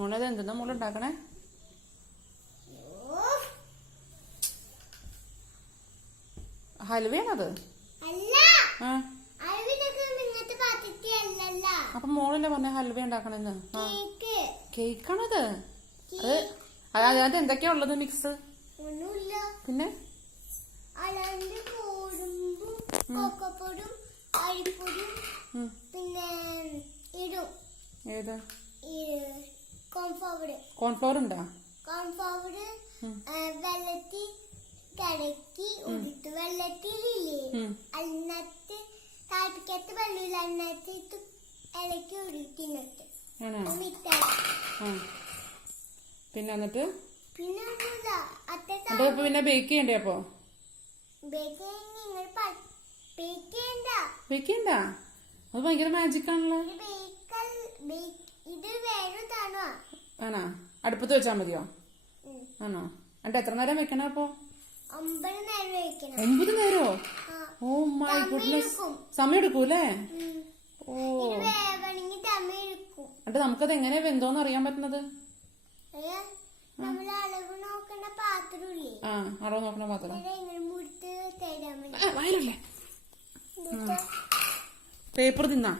മോളത് എന്തെന്നാ മോള് ഉണ്ടാക്കണേ? ഹൽവയാണത്? അപ്പൊ മോളല്ലേ പറഞ്ഞ ഹൽവ ഉണ്ടാക്കണെന്ന്? കേക്കാണത്? അത് അതിനകത്ത് എന്തൊക്കെയാ ഉള്ളത് മിക്സ്? പിന്നെ ഏത് കോൺഫ്ലവർ ഉണ്ടാ? വെള്ളത്തിൽ കലക്കി ഉടുത്ത് വെള്ളത്തിലില്ലേ അതിനകത്ത് താൽപ്പിക്കത്ത് വെള്ളമില്ല അതിനകത്ത് ഇലക്കി ഉടുത്തിനകത്ത് പിന്നെ എന്നിട്ട് പിന്നെ പിന്നെ ബേക്ക് ചെയ്യണ്ടേ? അപ്പൊ ബേക്ക് ചെയ്യണ്ട? അത് ഭയങ്കര മാജിക് ആണല്ലോ. ഇത് വേറൊരു ആണോ? അടുപ്പത്ത് വെച്ചാ മതിയോ? ആണോ? എന്നിട്ട് എത്ര നേരം വെക്കണ? അപ്പൊ 9 നേരോ? Oh my goodness. സമയം എടുക്കൂല്ലേ? ഓ എന്നിട്ട് നമുക്കത് എങ്ങനെയാ വെന്തോന്ന് അറിയാൻ പറ്റുന്നത്? അളവ് നോക്കണ പാത്രം വയലല്ലേ? പേപ്പർ തിന്നാ